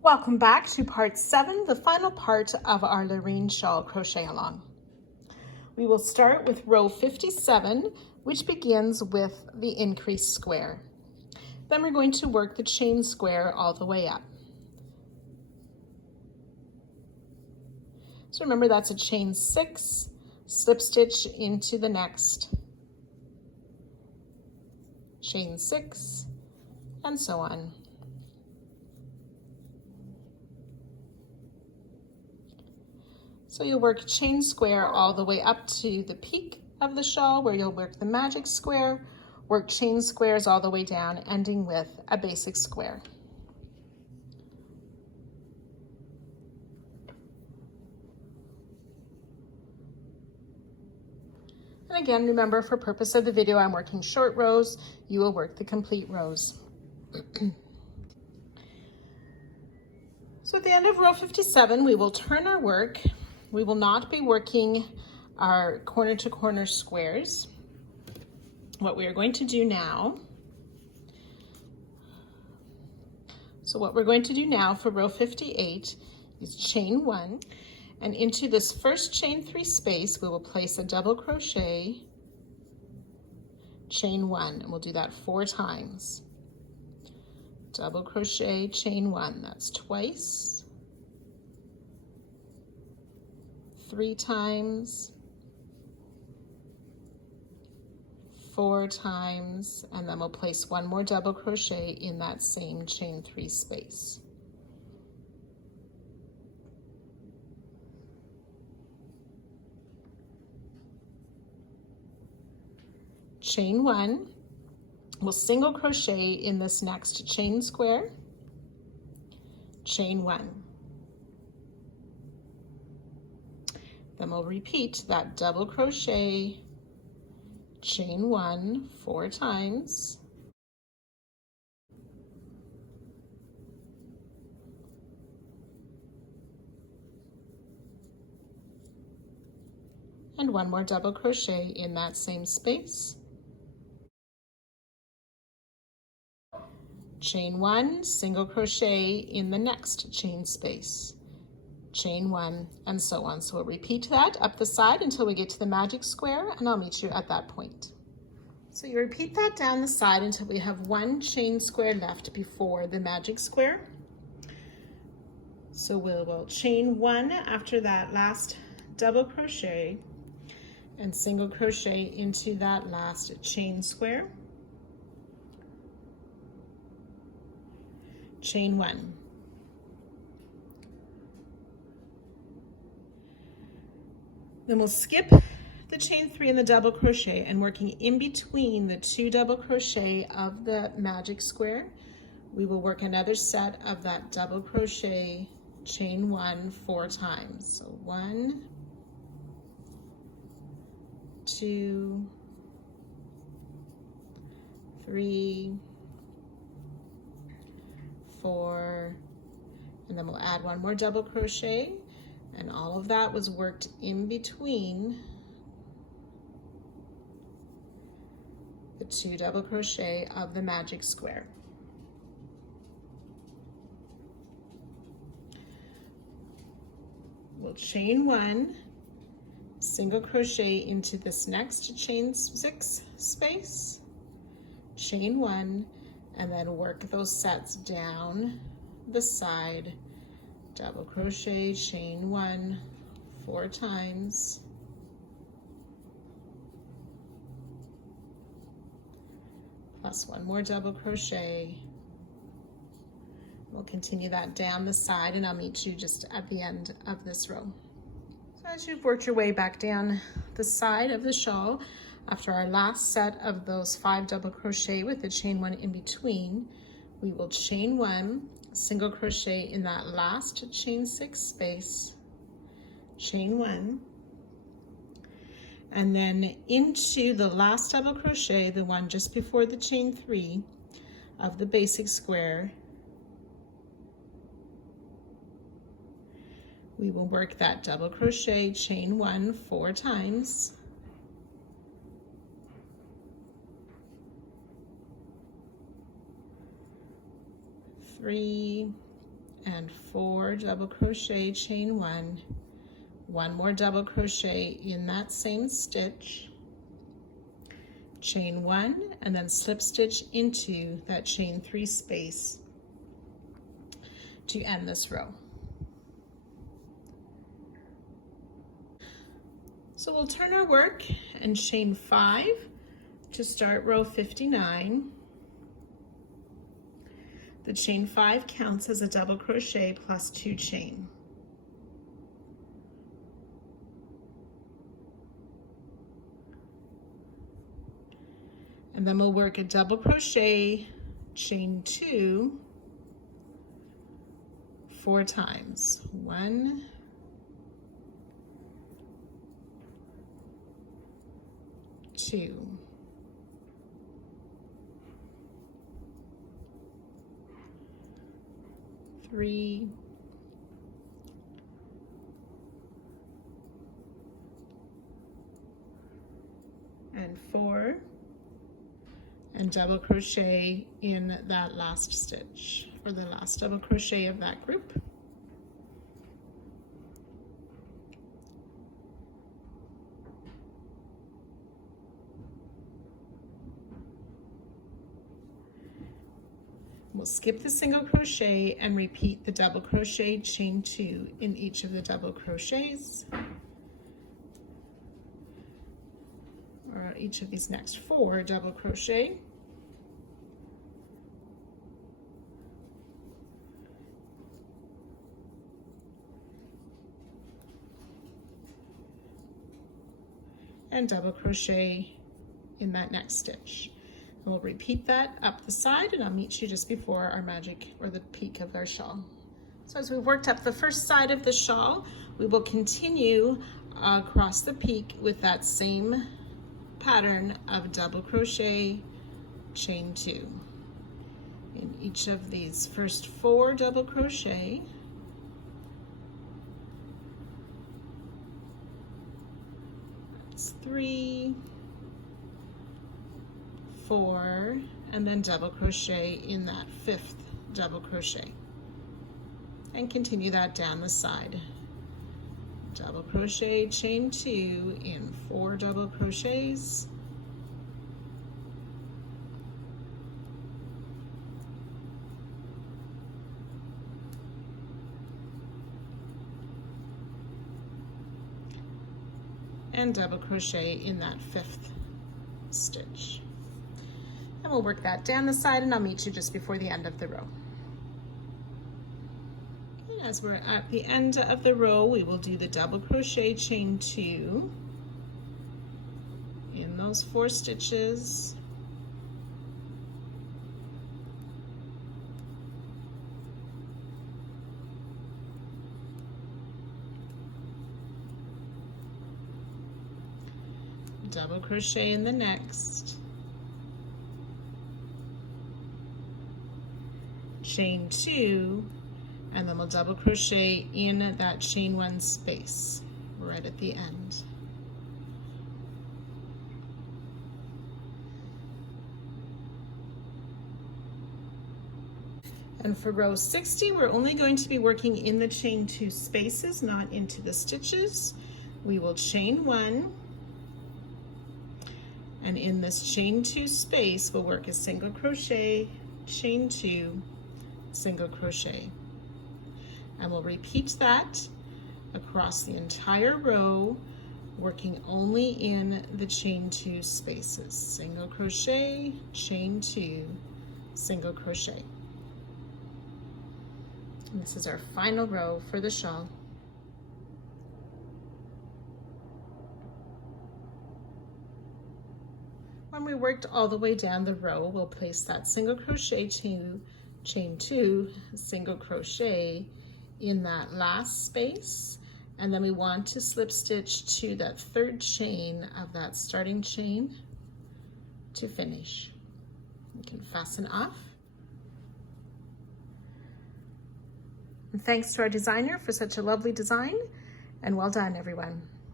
Welcome back to part 7, the final part of our Laurene Shawl Crochet Along. We will start with row 57, which begins with the increased square. Then we're going to work the chain square all the way up. So remember, that's a chain 6, slip stitch into the next, chain 6, and so on. So you'll work chain square all the way up to the peak of the shawl where you'll work the magic square, work chain squares all the way down, ending with a basic square. And again, remember, for purpose of the video, I'm working short rows. You will work the complete rows. So at the end of row 57, we will turn our work. We will not be working our corner to corner squares. What we are going to do now, for row 58 is chain 1, and into this first chain 3 space, we will place a double crochet, chain 1, and we'll do that 4 times. Double crochet, chain 1, that's twice. 3 times, 4 times, and then we'll place 1 more double crochet in that same chain 3 space. Chain 1, we'll single crochet in this next chain square, chain 1. Then we'll repeat that double crochet, chain 1 4 times, and 1 more double crochet in that same space. Chain 1, single crochet in the next chain space, chain 1, and so on. So we'll repeat that up the side until we get to the magic square, and I'll meet you at that point. So you repeat that down the side until we have 1 chain square left before the magic square. So we'll chain 1 after that last double crochet and single crochet into that last chain square, chain 1. Then we'll skip the chain 3 and the double crochet, and working in between the 2 double crochet of the magic square, we will work another set of that double crochet, chain 1 4 times. So 1, 2, 3, 4, and then we'll add 1 more double crochet. And all of that was worked in between the 2 double crochet of the magic square. We'll chain 1, single crochet into this next chain 6 space, chain 1, and then work those sets down the side, double crochet, chain 1 4 times, plus 1 more double crochet. We'll continue that down the side, and I'll meet you just at the end of this row. So as you've worked your way back down the side of the shawl, after our last set of those 5 double crochet with the chain 1 in between, we will chain 1, single crochet in that last chain 6 space, chain 1, and then into the last double crochet, the one just before the chain 3 of the basic square, we will work that double crochet, chain 1 4 times, 3, and 4 double crochet, chain 1, 1 more double crochet in that same stitch, chain 1, and then slip stitch into that chain 3 space to end this row. So we'll turn our work and chain 5 to start row 59. The chain 5 counts as a double crochet plus 2 chain. And then we'll work a double crochet, chain 2, 4 times. 1, 2, 3, 4, and double crochet in that last stitch, or the last double crochet of that group. We'll skip the single crochet and repeat the double crochet, chain 2 in each of the double crochets, or each of these next 4 double crochet. And double crochet in that next stitch. And we'll repeat that up the side, and I'll meet you just before our magic, or the peak of our shawl. So as we've worked up the first side of the shawl, we will continue across the peak with that same pattern of double crochet, chain 2 in each of these first 4 double crochet. That's 3, 4, and then double crochet in that 5th double crochet, and continue that down the side. Double crochet, chain 2 in 4 double crochets, and double crochet in that 5th stitch. And we'll work that down the side, and I'll meet you just before the end of the row. And as we're at the end of the row, we will do the double crochet, chain 2 in those 4 stitches, double crochet in the next, chain 2, and then we'll double crochet in that chain 1 space right at the end. And for row 60, we're only going to be working in the chain 2 spaces, not into the stitches. We will chain 1, and in this chain 2 space, we'll work a single crochet, chain 2, single crochet. And we'll repeat that across the entire row, working only in the chain 2 spaces. Single crochet, chain 2, single crochet. And this is our final row for the shawl. When we worked all the way down the row, we'll place that single crochet, chain 2, single crochet in that last space, and then we want to slip stitch to that 3rd chain of that starting chain to finish. You can fasten off. And thanks to our designer for such a lovely design, and well done, everyone.